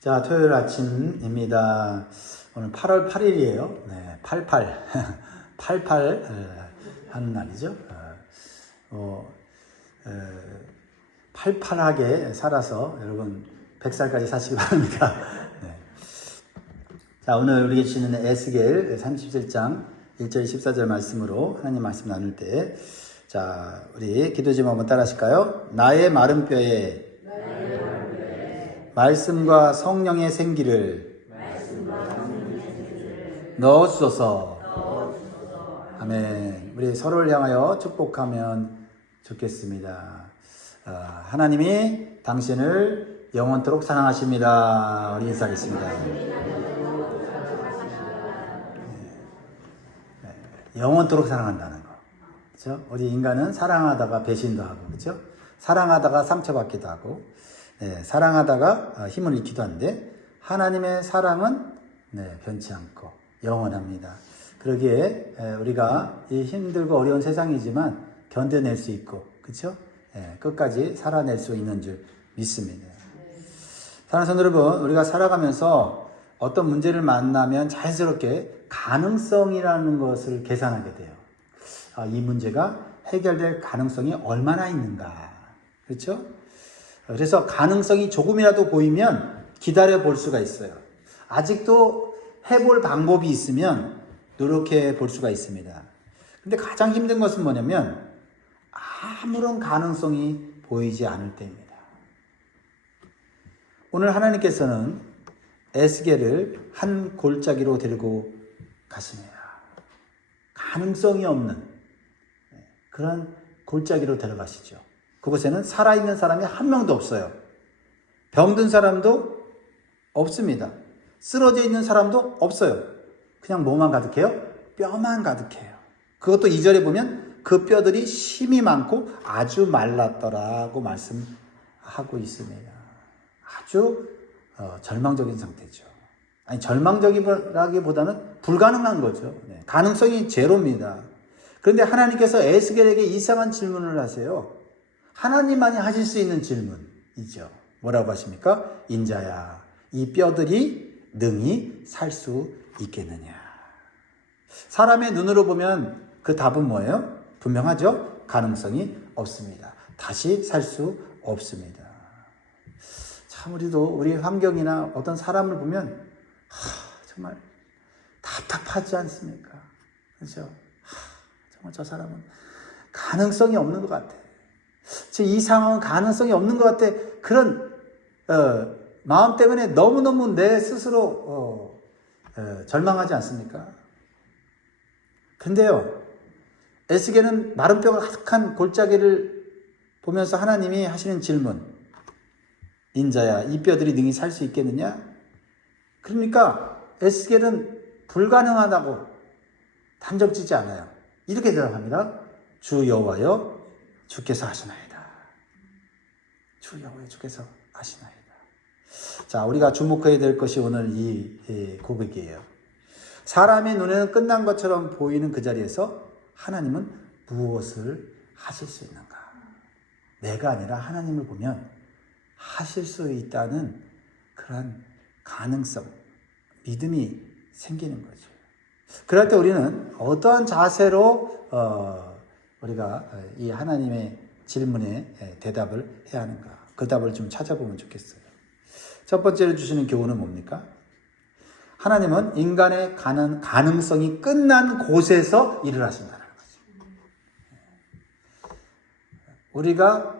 자, 토요일 아침입니다. 오늘 8월 8일이에요. 네, 88. 88 하는 날이죠. 팔팔하게 살아서 여러분 100살까지 사시기 바랍니다. 네. 자, 오늘 우리가 주시는 에스겔 37장 1절 14절 말씀으로 하나님 말씀 나눌 때, 자, 우리 기도 좀 한번 따라 하실까요? 나의 마른 뼈에 말씀과 성령의 생기를 넣어주소서. 아멘. 우리 서로를 향하여 축복하면 좋겠습니다. 하나님이 당신을 영원토록 사랑하십니다. 우리 인사하겠습니다. 영원토록 사랑한다는 거. 그렇죠? 우리 인간은 사랑하다가 배신도 하고, 그렇죠? 사랑하다가 상처받기도 하고, 네, 사랑하다가 힘을 잃기도 하는데, 하나님의 사랑은 변치 않고 영원합니다. 그러기에 우리가 이 힘들고 어려운 세상이지만 견뎌낼 수 있고, 그렇죠? 끝까지 살아낼 수 있는 줄 믿습니다. 사랑하는 성도 여러분, 우리가 살아가면서 어떤 문제를 만나면 자연스럽게 가능성이라는 것을 계산하게 돼요. 이 문제가 해결될 가능성이 얼마나 있는가, 그렇죠? 그래서 가능성이 조금이라도 보이면 기다려 볼 수가 있어요. 아직도 해볼 방법이 있으면 노력해 볼 수가 있습니다. 근데 가장 힘든 것은 뭐냐면 아무런 가능성이 보이지 않을 때입니다. 오늘 하나님께서는 에스겔을 한 골짜기로 데리고 갔습니다. 가능성이 없는 그런 골짜기로 데려가시죠. 그곳에는 살아있는 사람이 한 명도 없어요. 병든 사람도 없습니다. 쓰러져 있는 사람도 없어요. 그냥 뭐만 가득해요? 뼈만 가득해요. 그것도 2절에 보면 그 뼈들이 심이 많고 아주 말랐더라고 말씀하고 있습니다. 아주 절망적인 상태죠. 아니, 절망적이라기보다는 불가능한 거죠. 가능성이 제로입니다. 그런데 하나님께서 에스겔에게 이상한 질문을 하세요. 하나님만이 하실 수 있는 질문이죠. 뭐라고 하십니까? 인자야, 이 뼈들이 능히 살 수 있겠느냐. 사람의 눈으로 보면 그 답은 뭐예요? 분명하죠? 가능성이 없습니다. 다시 살 수 없습니다. 참, 우리도 우리 환경이나 어떤 사람을 보면 정말 답답하지 않습니까? 그렇죠? 정말 저 사람은 가능성이 없는 것 같아. 이 상황은 가능성이 없는 것 같아. 그런 마음 때문에 너무너무 내 스스로 절망하지 않습니까? 근데요, 에스겔은 마른 뼈가 가득한 골짜기를 보면서 하나님이 하시는 질문, 인자야, 이 뼈들이 능히 살 수 있겠느냐? 그러니까 에스겔은 불가능하다고 단정짓지 않아요. 이렇게 대답합니다. 주 여호와여, 주께서 하시나이다. 주 여호와여, 주께서 하시나이다. 자, 우리가 주목해야 될 것이 오늘 이 고백이에요. 사람의 눈에는 끝난 것처럼 보이는 그 자리에서 하나님은 무엇을 하실 수 있는가? 내가 아니라 하나님을 보면 하실 수 있다는 그런 가능성, 믿음이 생기는 거죠. 그럴 때 우리는 어떠한 자세로 우리가 이 하나님의 질문에 대답을 해야 하는가? 그 답을 좀 찾아보면 좋겠어요. 첫 번째로 주시는 교훈은 뭡니까? 하나님은 인간의 가능성이 끝난 곳에서 일을 하신다는 거죠. 우리가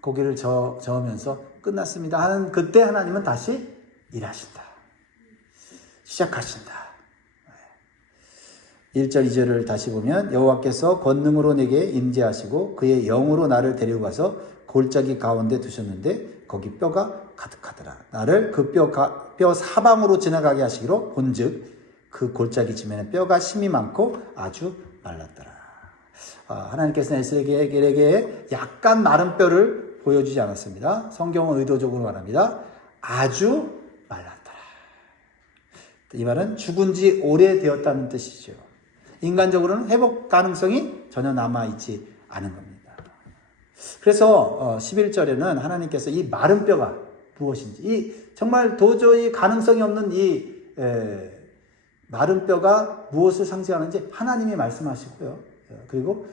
고개를 저으면서 끝났습니다 하는 그때 하나님은 다시 일하신다. 시작하신다. 1절 2절을 다시 보면 여호와께서 권능으로 내게 임재하시고 그의 영으로 나를 데리고 가서 골짜기 가운데 두셨는데 거기 뼈가 가득하더라. 나를 그 뼈 사방으로 지나가게 하시기로 본즉 그 골짜기 지면에 뼈가 심이 많고 아주 말랐더라. 하나님께서는 에스겔에게 약간 마른 뼈를 보여주지 않았습니다. 성경은 의도적으로 말합니다. 아주 말랐더라. 이 말은 죽은 지 오래되었다는 뜻이죠. 인간적으로는 회복 가능성이 전혀 남아있지 않은 겁니다. 그래서 11절에는 하나님께서 이 마른 뼈가 무엇인지, 이 정말 도저히 가능성이 없는 이 마른 뼈가 무엇을 상징하는지 하나님이 말씀하시고요. 그리고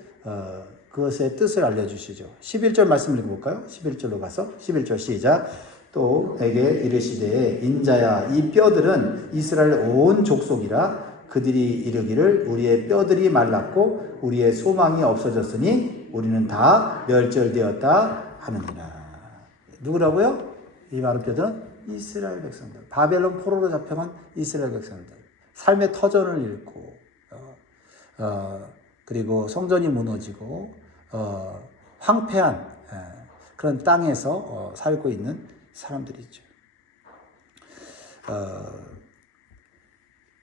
그것의 뜻을 알려주시죠. 11절 말씀 읽어볼까요? 11절로 가서 11절 시작. 또 내게 이르시되 인자야 이 뼈들은 이스라엘 온 족속이라. 그들이 이르기를 우리의 뼈들이 말랐고 우리의 소망이 없어졌으니 우리는 다 멸절되었다 하느니라. 누구라고요? 이 마른 뼈들은 이스라엘 백성들, 바벨론 포로로 잡혀간 이스라엘 백성들, 삶의 터전을 잃고 그리고 성전이 무너지고 황폐한 그런 땅에서 살고 있는 사람들이죠.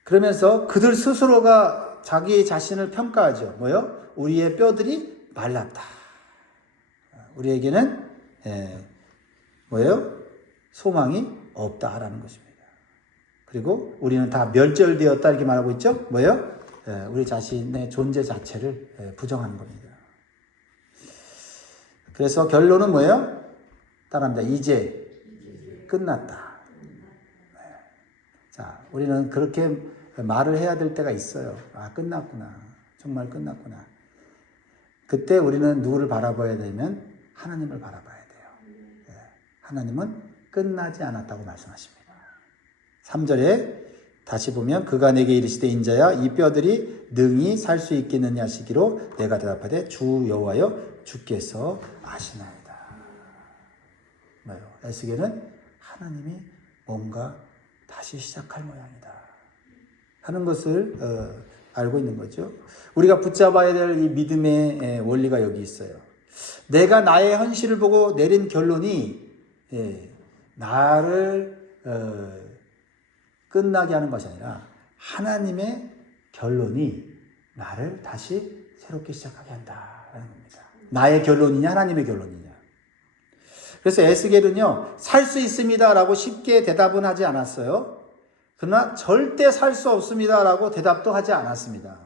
그러면서 그들 스스로가 자기 자신을 평가하죠. 뭐요? 우리의 뼈들이 말랐다. 우리에게는 뭐예요? 소망이 없다라는 것입니다. 그리고 우리는 다 멸절되었다 이렇게 말하고 있죠. 뭐예요? 우리 자신의 존재 자체를 부정하는 겁니다. 그래서 결론은 뭐예요? 따라합니다. 이제 끝났다. 자, 우리는 그렇게 말을 해야 될 때가 있어요. 아, 끝났구나. 정말 끝났구나. 그때 우리는 누구를 바라봐야 되면 하나님을 바라봐야 돼요. 하나님은 끝나지 않았다고 말씀하십니다. 3절에 다시 보면 그가 내게 이르시되 인자야 이 뼈들이 능히 살 수 있겠느냐 하시기로 내가 대답하되 주 여호와여 주께서 아시나이다. 뭐요? 에스겔은 하나님이 뭔가 다시 시작할 모양이다 하는 것을 알고 있는 거죠. 우리가 붙잡아야 될 이 믿음의 원리가 여기 있어요. 내가 나의 현실을 보고 내린 결론이 나를 끝나게 하는 것이 아니라 하나님의 결론이 나를 다시 새롭게 시작하게 한다라는 겁니다. 나의 결론이냐 하나님의 결론이냐. 그래서 에스겔은요, 살 수 있습니다라고 쉽게 대답은 하지 않았어요. 그러나 절대 살 수 없습니다라고 대답도 하지 않았습니다.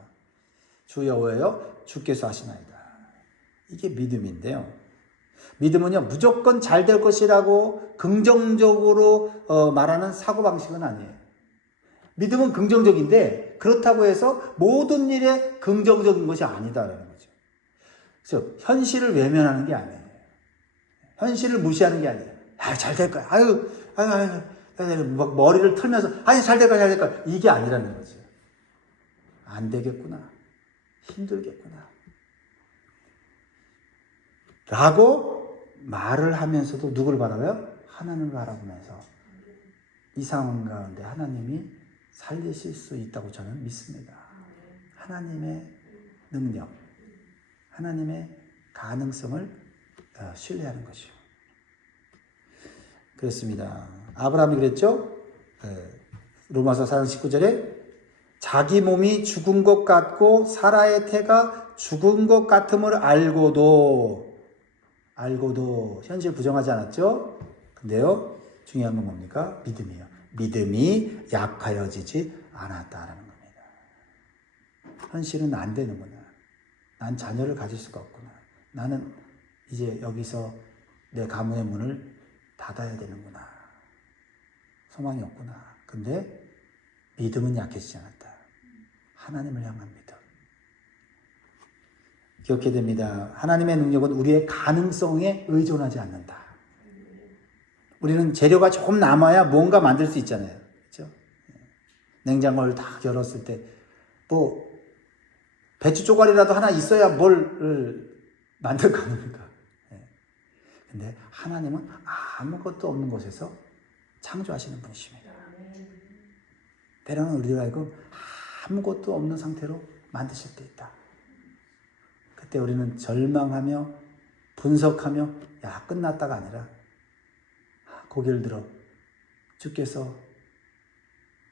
주 여호와여 주께서 하시나이다. 이게 믿음인데요. 믿음은요, 무조건 잘 될 것이라고 긍정적으로 말하는 사고방식은 아니에요. 믿음은 긍정적인데 그렇다고 해서 모든 일에 긍정적인 것이 아니다라는 거죠. 그래서 현실을 외면하는 게 아니에요. 현실을 무시하는 게 아니에요. 아, 잘 될 거야. 아유, 막 머리를 틀면서 아니 잘 될 거야, 잘 될 거야. 이게 아니라는 거죠. 안 되겠구나. 힘들겠구나. 라고 말을 하면서도 누굴 바라봐요? 하나님을 바라보면서 이 상황 가운데 하나님이 살리실 수 있다고 저는 믿습니다. 하나님의 능력, 하나님의 가능성을 신뢰하는 것이요. 그렇습니다. 아브라함이 그랬죠? 로마서 4장 19절에 자기 몸이 죽은 것 같고 사라의 태가 죽은 것 같음을 알고도 현실 부정하지 않았죠? 근데요, 중요한 건 뭡니까? 믿음이요. 믿음이 약하여지지 않았다라는 겁니다. 현실은 안 되는구나. 난 자녀를 가질 수가 없구나. 나는 이제 여기서 내 가문의 문을 닫아야 되는구나. 소망이 없구나. 근데 믿음은 약해지지 않았다. 하나님을 향한 믿음. 기억해야 됩니다. 하나님의 능력은 우리의 가능성에 의존하지 않는다. 우리는 재료가 조금 남아야 뭔가 만들 수 있잖아요. 그렇죠? 냉장고를 다 열었을 때 뭐 배추 쪼가리라도 하나 있어야 뭘 만들 거 아닙니까? 근데 하나님은 아무것도 없는 곳에서 창조하시는 분이십니다. 때로는 우리가 알고 아무것도 없는 상태로 만드실 때 있다. 그때 우리는 절망하며 분석하며 야 끝났다가 아니라 고개를 들어 주께서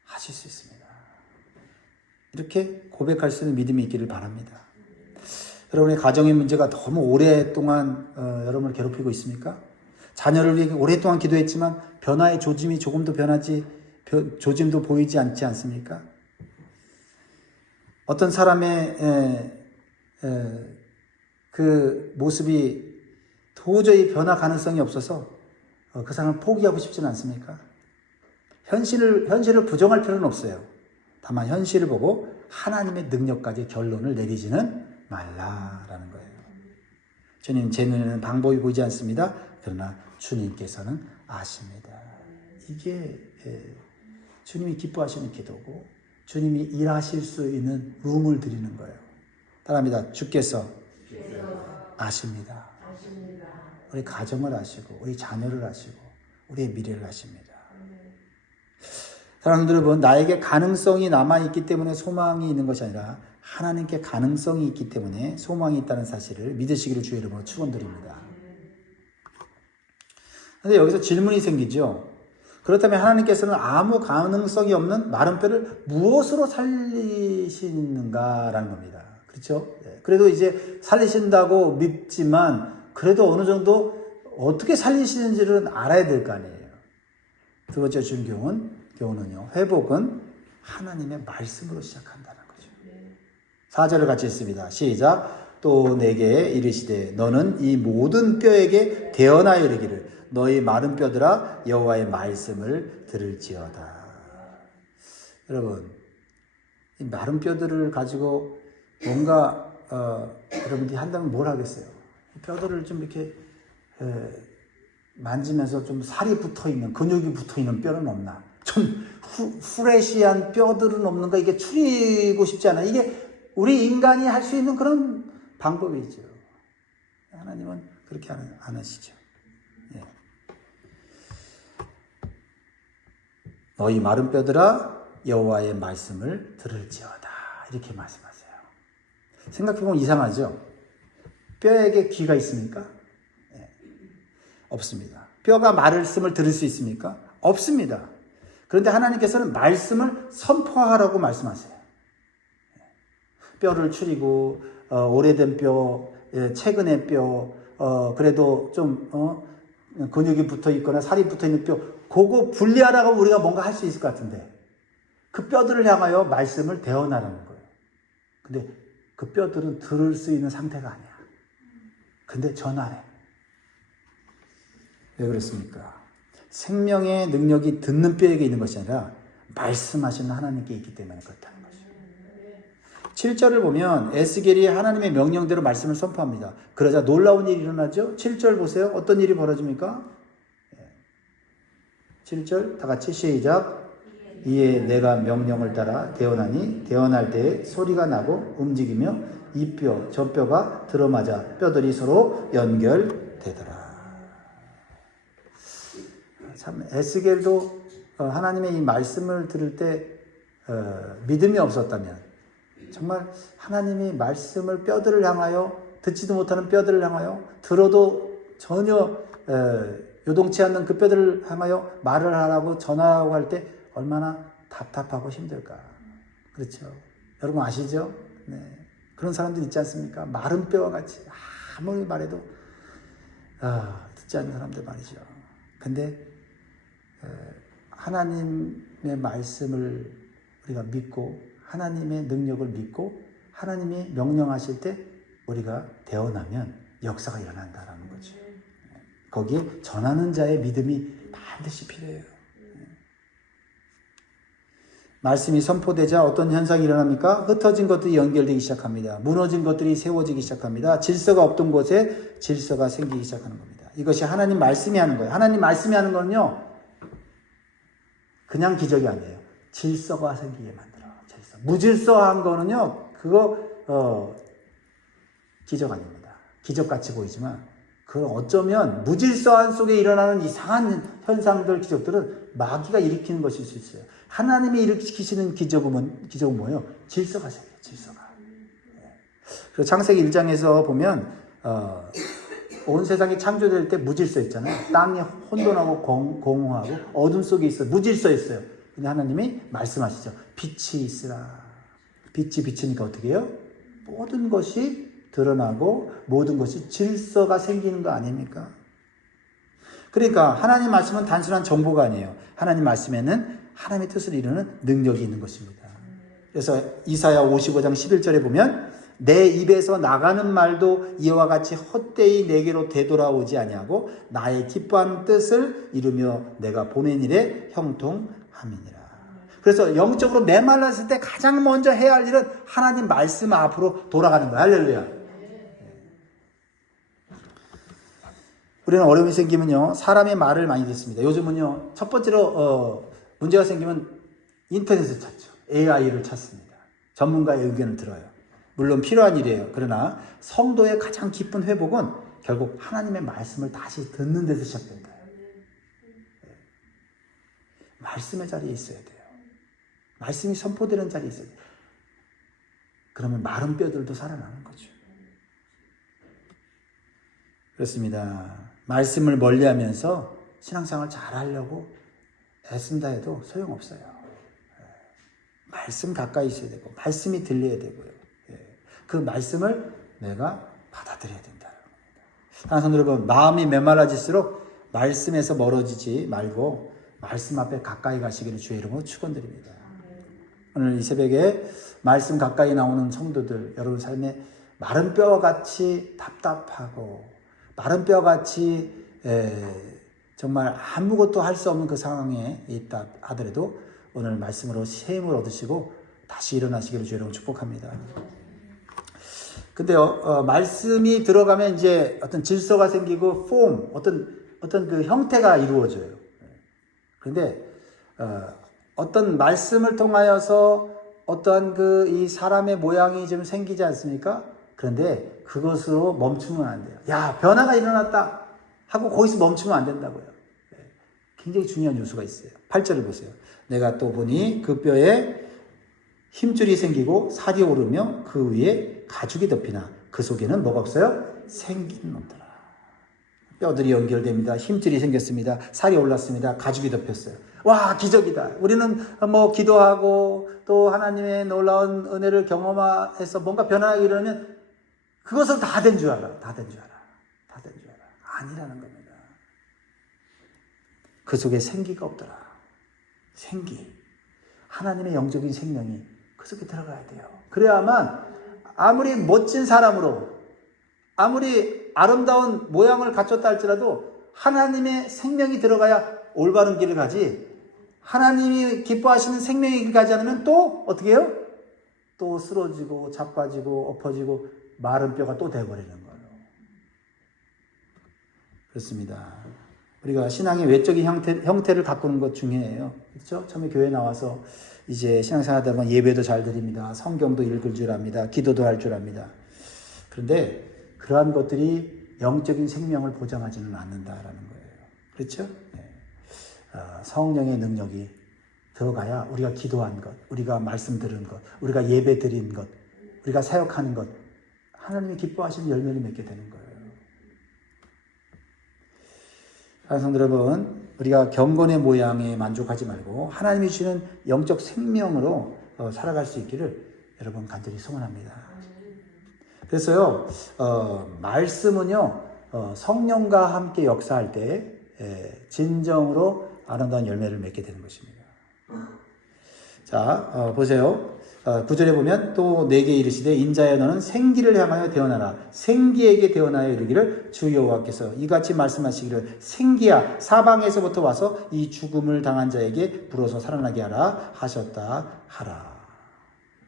하실 수 있습니다. 이렇게 고백할 수 있는 믿음이 있기를 바랍니다. 여러분의 가정의 문제가 너무 오랫동안 여러분을 괴롭히고 있습니까? 자녀를 위해 오랫동안 기도했지만 변화의 조짐이 조금도 조짐도 보이지 않지 않습니까? 어떤 사람의 그 모습이 도저히 변화 가능성이 없어서 그 사람을 포기하고 싶지는 않습니까? 현실을 부정할 필요는 없어요. 다만 현실을 보고 하나님의 능력까지 결론을 내리지는 말라라는 거예요. 주님, 제 눈에는 방법이 보이지 않습니다. 그러나 주님께서는 아십니다. 이게 주님이 기뻐하시는 기도고 주님이 일하실 수 있는 room을 드리는 거예요. 따라합니다. 주께서 아십니다. 우리 가정을 아시고 우리 자녀를 아시고 우리의 미래를 아십니다. 사랑하는 여러분, 나에게 가능성이 남아있기 때문에 소망이 있는 것이 아니라 하나님께 가능성이 있기 때문에 소망이 있다는 사실을 믿으시기를 주의 이름으로 축원드립니다. 그런데 여기서 질문이 생기죠. 그렇다면 하나님께서는 아무 가능성이 없는 마른 뼈를 무엇으로 살리시는가라는 겁니다. 그렇죠? 그래도 이제 살리신다고 믿지만 그래도 어느 정도 어떻게 살리시는지를 알아야 될 거 아니에요. 두 번째 준 교훈은요. 회복은 하나님의 말씀으로 시작한다는 거죠. 4절을 같이 읽습니다. 시작. 또 내게 이르시되 너는 이 모든 뼈에게 대언하여 이르기를 너희 마른 뼈들아 여호와의 말씀을 들을지어다. 여러분, 이 마른 뼈들을 가지고 뭔가 여러분들이 한다면 뭘 하겠어요? 뼈들을 좀 이렇게 만지면서 좀 살이 붙어있는, 근육이 붙어있는 뼈는 없나? 좀 프레시한 뼈들은 없는가? 이게 추리고 싶지 않아요. 이게 우리 인간이 할 수 있는 그런 방법이죠. 하나님은 그렇게 안 하시죠. 예. 너희 마른 뼈들아 여호와의 말씀을 들을지어다. 이렇게 말씀하세요. 생각해보면 이상하죠? 뼈에게 귀가 있습니까? 예. 없습니다. 뼈가 말씀을 들을 수 있습니까? 없습니다. 그런데 하나님께서는 말씀을 선포하라고 말씀하세요. 뼈를 추리고 오래된 뼈, 최근의 뼈, 그래도 좀 근육이 붙어 있거나 살이 붙어 있는 뼈, 그거 분리하라고 우리가 뭔가 할 수 있을 것 같은데 그 뼈들을 향하여 말씀을 대언하라는 거예요. 근데 그 뼈들은 들을 수 있는 상태가 아니야. 근데 전하래. 왜 그렇습니까? 생명의 능력이 듣는 뼈에게 있는 것이 아니라 말씀하시는 하나님께 있기 때문에 그렇다는 거죠. 7절을 보면 에스겔이 하나님의 명령대로 말씀을 선포합니다. 그러자 놀라운 일이 일어나죠. 7절 보세요. 어떤 일이 벌어집니까? 7절 다 같이 시작. 이에 내가 명령을 따라 대언하니 대언할 때에 소리가 나고 움직이며 이 뼈 저 뼈가 들어맞아 뼈들이 서로 연결되더라. 참 에스겔도 하나님의 이 말씀을 들을 때 믿음이 없었다면 정말 하나님이 말씀을 뼈들을 향하여 듣지도 못하는 뼈들을 향하여 들어도 전혀 요동치 않는 그 뼈들을 향하여 말을 하라고 전하라고 할 때 얼마나 답답하고 힘들까. 그렇죠? 여러분 아시죠? 네. 그런 사람들 있지 않습니까? 마른 뼈와 같이 아무리 말해도 듣지 않는 사람들 말이죠. 근데 하나님의 말씀을 우리가 믿고 하나님의 능력을 믿고 하나님이 명령하실 때 우리가 대언하면 역사가 일어난다라는 거죠. 거기에 전하는 자의 믿음이 반드시 필요해요. 말씀이 선포되자 어떤 현상이 일어납니까? 흩어진 것들이 연결되기 시작합니다. 무너진 것들이 세워지기 시작합니다. 질서가 없던 곳에 질서가 생기기 시작하는 겁니다. 이것이 하나님 말씀이 하는 거예요. 하나님 말씀이 하는 거는요, 그냥 기적이 아니에요. 질서가 생기게 만들어요. 질서. 무질서한 거는요, 그거 기적 아닙니다. 기적같이 보이지만 그 어쩌면 무질서한 속에 일어나는 이상한 현상들, 기적들은 마귀가 일으키는 것일 수 있어요. 하나님이 일으키시는 기적은 뭐예요? 질서가 생겨요. 질서가. 그리고 창세기 1장에서 보면 온 세상이 창조될 때 무질서했잖아요. 땅이 혼돈하고 공허하고 어둠 속에 있어요. 무질서했어요. 근데 하나님이 말씀하시죠. 빛이 있으라. 빛이 비치니까 어떻게 해요? 모든 것이 드러나고 모든 것이 질서가 생기는 거 아닙니까? 그러니까 하나님 말씀은 단순한 정보가 아니에요. 하나님 말씀에는 하나님의 뜻을 이루는 능력이 있는 것입니다. 그래서 이사야 55장 11절에 보면 내 입에서 나가는 말도 이와 같이 헛되이 내게로 되돌아오지 아니하고 나의 기뻐하는 뜻을 이루며 내가 보낸 일에 형통함이니라. 그래서 영적으로 메말랐을 때 가장 먼저 해야 할 일은 하나님 말씀 앞으로 돌아가는 거야. 할렐루야. 우리는 어려움이 생기면요, 사람의 말을 많이 듣습니다. 요즘은요, 첫 번째로 문제가 생기면 인터넷을 찾죠. AI를 찾습니다. 전문가의 의견을 들어요. 물론 필요한 일이에요. 그러나 성도의 가장 깊은 회복은 결국 하나님의 말씀을 다시 듣는 데서 시작된다. 말씀의 자리에 있어야 돼요. 말씀이 선포되는 자리에 있어야 돼요. 그러면 마른 뼈들도 살아나는 거죠. 그렇습니다. 말씀을 멀리하면서 신앙생활 잘하려고 애쓴다 해도 소용없어요. 말씀 가까이 있어야 되고 말씀이 들려야 되고요. 그 말씀을 내가 받아들여야 된다. 사랑하는 여러분, 마음이 메말라질수록 말씀에서 멀어지지 말고 말씀 앞에 가까이 가시기를 주의 이름으로 축원드립니다. 오늘 이 새벽에 말씀 가까이 나오는 성도들, 여러분 삶에 마른 뼈와 같이 답답하고 마른 뼈와 같이 정말 아무것도 할 수 없는 그 상황에 있다 하더라도 오늘 말씀으로 새 힘을 얻으시고 다시 일어나시기를 주의 이름으로 축복합니다. 근데요, 말씀이 들어가면 이제 어떤 질서가 생기고 어떤 그 형태가 이루어져요. 그런데 어떤 말씀을 통하여서 어떠한 이 사람의 모양이 좀 생기지 않습니까? 그런데 그것으로 멈추면 안 돼요. 야, 변화가 일어났다 하고 거기서 멈추면 안 된다고요. 굉장히 중요한 요소가 있어요. 8절을 보세요. 내가 또 보니 그 뼈에 힘줄이 생기고 살이 오르며 그 위에 가죽이 덮이나 그 속에는 뭐가 없어요? 생긴 놈들아. 뼈들이 연결됩니다. 힘줄이 생겼습니다. 살이 올랐습니다. 가죽이 덮였어요. 와, 기적이다. 우리는 뭐 기도하고 또 하나님의 놀라운 은혜를 경험해서 뭔가 변화가 일어나면 그것을 다 된 줄 알아. 다 된 줄 알아. 다 된 줄 알아. 아니라는 겁니다. 그 속에 생기가 없더라. 생기. 하나님의 영적인 생명이 그 속에 들어가야 돼요. 그래야만 아무리 멋진 사람으로 아무리 아름다운 모양을 갖췄다 할지라도 하나님의 생명이 들어가야 올바른 길을 가지, 하나님이 기뻐하시는 생명의 길 가지 않으면 또 어떻게 해요? 또 쓰러지고 자빠지고 엎어지고 마른 뼈가 또 돼버리는 거예요. 그렇습니다. 우리가 신앙의 외적인 형태를 가꾸는 것 중요해요. 그렇죠? 처음에 교회 나와서 이제 신앙생활 하다 보면 예배도 잘 드립니다. 성경도 읽을 줄 압니다. 기도도 할 줄 압니다. 그런데 그러한 것들이 영적인 생명을 보장하지는 않는다라는 거예요. 그렇죠? 네. 성령의 능력이 들어가야 우리가 기도한 것, 우리가 말씀 들은 것, 우리가 예배 드린 것, 우리가 사역하는 것, 하나님이 기뻐하시는 열매를 맺게 되는 거예요. 사랑하는 여러분, 우리가 경건의 모양에 만족하지 말고 하나님이 주시는 영적 생명으로 살아갈 수 있기를 여러분 간절히 소원합니다. 그래서요, 말씀은요, 성령과 함께 역사할 때 진정으로 아름다운 열매를 맺게 되는 것입니다. 자, 보세요. 9절에 보면 또 내게 이르시되 인자여 너는 생기를 향하여 대언하라. 생기에게 대언하여 이르기를 주 여호와께서 이같이 말씀하시기를 생기야 사방에서부터 와서 이 죽음을 당한 자에게 불어서 살아나게 하라 하셨다 하라.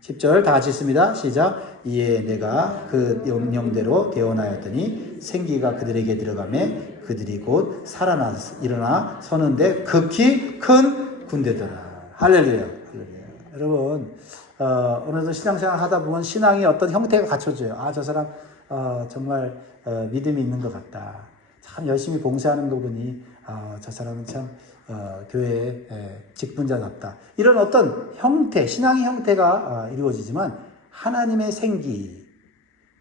10절 다 같이 읽습니다. 시작. 이에 내가 그 명령대로 대언하였더니 생기가 그들에게 들어가매 그들이 곧 일어나 서는데 극히 큰 군대더라. 할렐루야. 할렐루야. 여러분, 어느덧 신앙생활 하다 보면 신앙이 어떤 형태가 갖춰져요. 아, 저 사람 정말 믿음이 있는 것 같다. 참 열심히 봉사하는 거 보니 저 사람은 참 교회의 직분자답다. 이런 어떤 형태, 신앙의 형태가 이루어지지만 하나님의 생기,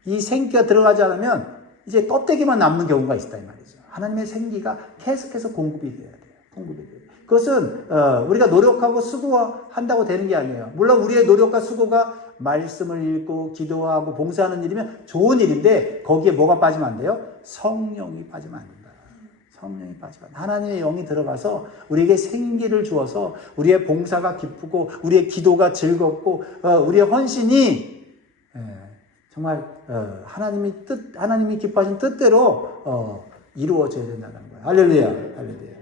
이 생기가 들어가지 않으면 이제 껍데기만 남는 경우가 있다 이 말이죠. 하나님의 생기가 계속해서 공급이 돼야 돼요. 공급이 돼요. 그것은 우리가 노력하고 수고한다고 되는 게 아니에요. 물론 우리의 노력과 수고가 말씀을 읽고 기도하고 봉사하는 일이면 좋은 일인데 거기에 뭐가 빠지면 안 돼요? 성령이 빠지면 안 된다. 성령이 빠지면 하나님의 영이 들어가서 우리에게 생기를 주어서 우리의 봉사가 기쁘고 우리의 기도가 즐겁고 우리의 헌신이 정말 하나님이 기뻐하신 뜻대로 이루어져야 된다는 거예요. 할렐루야, 할렐루야.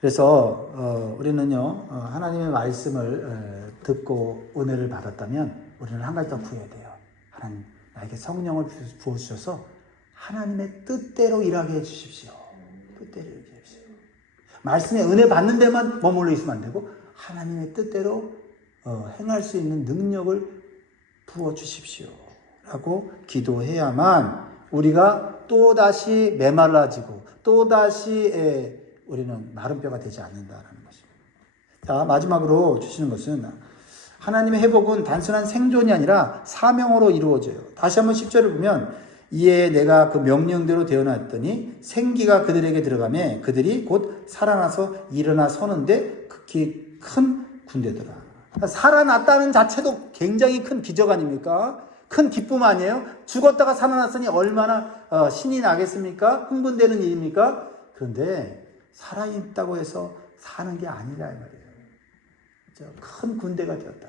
그래서 우리는요 하나님의 말씀을 듣고 은혜를 받았다면 우리는 한 가지 더 구해야 돼요. 하나님 나에게 성령을 부어주셔서 하나님의 뜻대로 일하게 해주십시오. 뜻대로 일하게 해주십시오. 말씀에 은혜 받는 데만 머물러 있으면 안 되고 하나님의 뜻대로 행할 수 있는 능력을 부어주십시오 라고 기도해야만 우리가 또다시 메말라지고 또다시 우리는 마른 뼈가 되지 않는다라는 것입니다. 자, 마지막으로 주시는 것은 하나님의 회복은 단순한 생존이 아니라 사명으로 이루어져요. 다시 한번 10절을 보면 이에 내가 그 명령대로 되어놨더니 생기가 그들에게 들어가매 그들이 곧 살아나서 일어나 서는데 극히 큰 군대더라. 살아났다는 자체도 굉장히 큰 기적 아닙니까? 큰 기쁨 아니에요? 죽었다가 살아났으니 얼마나 신이 나겠습니까? 흥분되는 일입니까? 그런데 살아있다고 해서 사는 게 아니라 이 말이에요. 큰 군대가 되었다.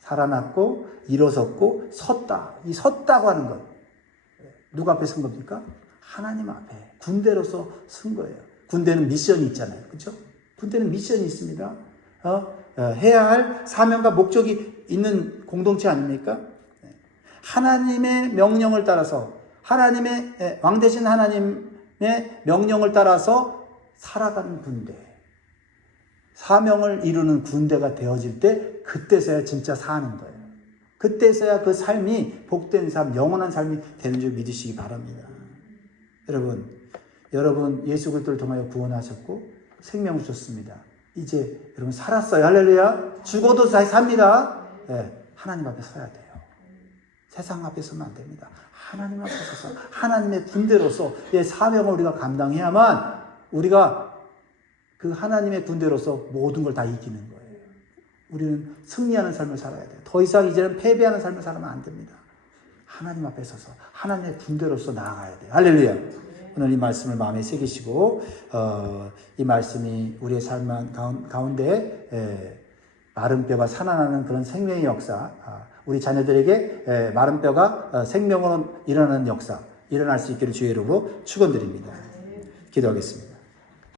살아났고 일어섰고 섰다. 이 섰다고 하는 것 누구 앞에 선 겁니까? 하나님 앞에 군대로서 선 거예요. 군대는 미션이 있잖아요. 그렇죠? 군대는 미션이 있습니다. 해야 할 사명과 목적이 있는 공동체 아닙니까? 하나님의 명령을 따라서 하나님의 왕 되신 하나님의 명령을 따라서 살아가는 군대, 사명을 이루는 군대가 되어질 때 그때서야 진짜 사는 거예요. 그때서야 그 삶이 복된 삶, 영원한 삶이 되는 줄 믿으시기 바랍니다. 여러분 예수 그리스도를 통하여 구원하셨고 생명 주셨습니다. 이제 여러분 살았어요. 할렐루야. 죽어도 다시 삽니다. 네, 하나님 앞에 서야 돼요. 세상 앞에 서면 안 됩니다. 하나님 앞에 서서 하나님의 군대로서 사명을 우리가 감당해야만 우리가 그 하나님의 군대로서 모든 걸 다 이기는 거예요. 우리는 승리하는 삶을 살아야 돼요. 더 이상 이제는 패배하는 삶을 살면 안 됩니다. 하나님 앞에 서서 하나님의 군대로서 나아가야 돼요. 할렐루야. 오늘 이 말씀을 마음에 새기시고 이 말씀이 우리의 삶 가운데 마른 뼈가 살아나는 그런 생명의 역사, 우리 자녀들에게 마른 뼈가 생명으로 일어나는 역사 일어날 수 있기를 주의 이름으로 축원드립니다. 기도하겠습니다.